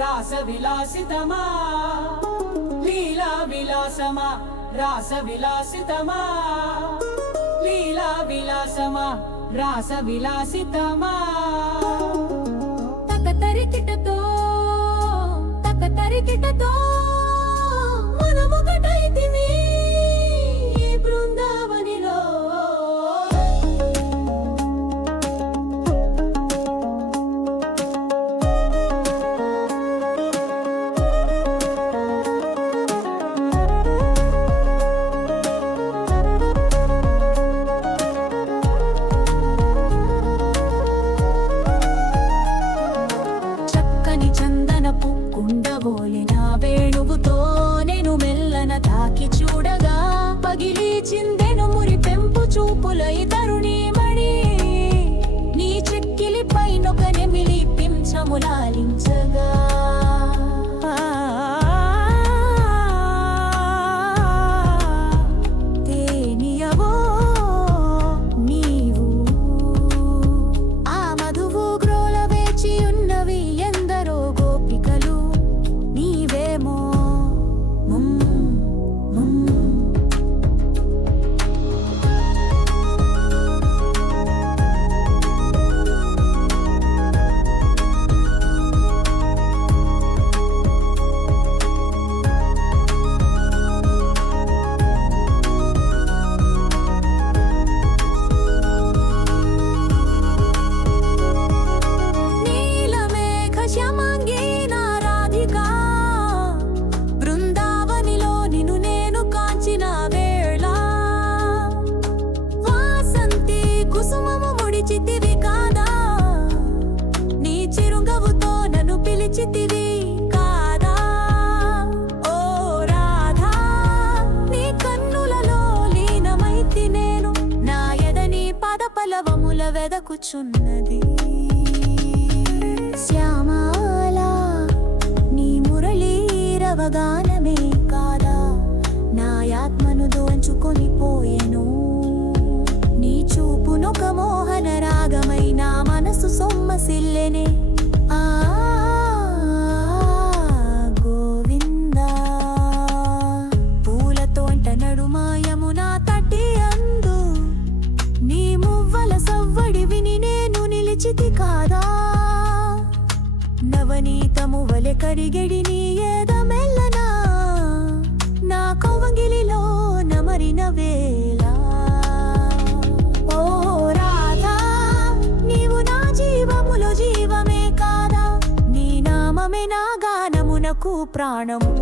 రాస విలాసితమా లీలా విలాసమా రాస విలాసితమా లీలా విలాసమా రాస విలాసితమా తక తరికిటతో తక తరికిటతో వెదకుచున్నది శ్యామాల నీ మురళీరవగానమే కాదా? నా ఆత్మను దోంచుకొని పోయెను. నీ చూపునొక మోహన రాగమై నా మనసు సొమ్మసిల్లెనే మువ్వల సవ్వడి విని నేను నిలిచితి కాదా? నవనీతము వలె కరిగడి నీ ఏదమెల్లనా నా కౌవంగిలిలో నమరిన వేళ. ఓ రాధా నీవు నా జీవములో జీవమే కాదా? నీ నామమే నా గానమునకు ప్రాణము.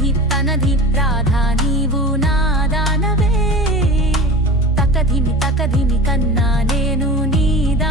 తనధి తనధి రాధా నీవు నాదానవే తకధిని తకధిని కన్నా నేను నీదా